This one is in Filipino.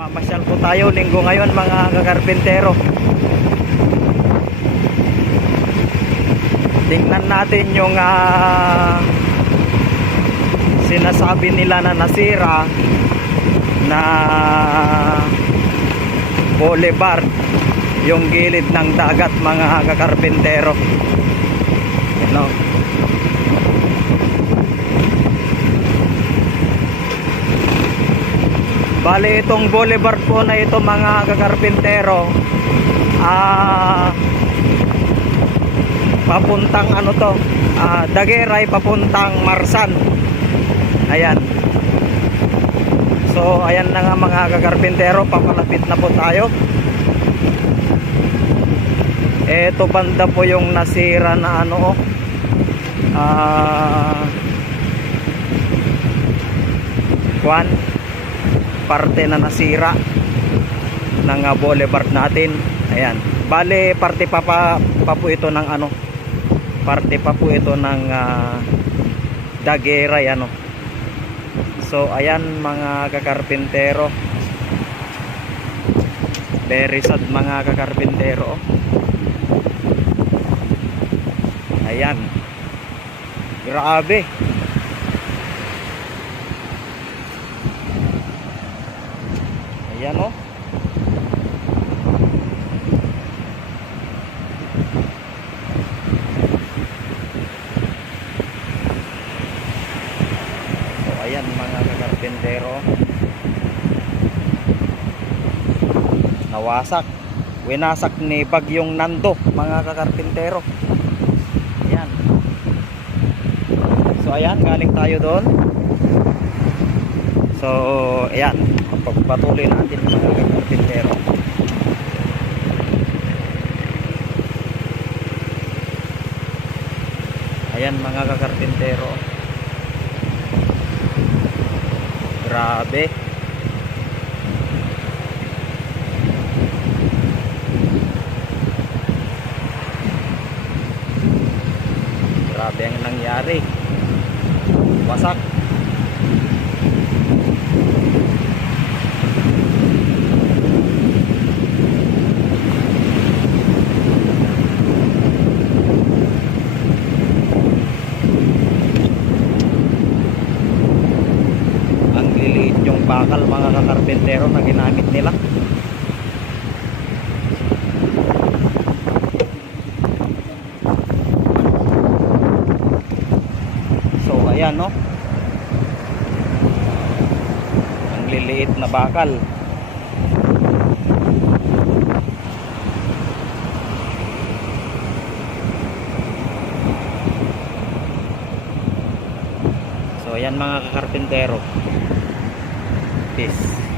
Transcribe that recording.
Mamasyal po tayo linggo ngayon mga kakarpintero. Tingnan natin yung ah, sinasabi nila na nasira na boulevard yung gilid ng dagat mga kakarpintero. Bali itong boulevard po na ito mga kakarpintero ah papuntang ano to? Ah, Dagueray papuntang Marsan. Ayan. So ayan na nga mga kakarpintero papalapit na po tayo. Eto banda po yung nasira na ano oh. ah kwan parte na nasira ng ah, boulevard natin. Ayan. Bale parte pa, pa, pa po ito ng ano parte pa po ito ng uh, Dagueray ano so ayan mga kakarpintero. Very sad mga kakarpintero. Ayan. Grabe ayan oh So ayan mga kakarpentero. Nawasak. Winasak ni Bagyong Nando mga kakarpentero. Ayan. So ayan, galing tayo doon. Ayan, pagpatuloy natin mga kakarpentero. Ayan mga kakarpentero. Grabe. Grabe ang nangyari. Wasak. ang liliit yung bakal mga kakarpentero na ginamit nila. So ayan no? Ang liliit na bakal. So ayan mga kakarpentero peace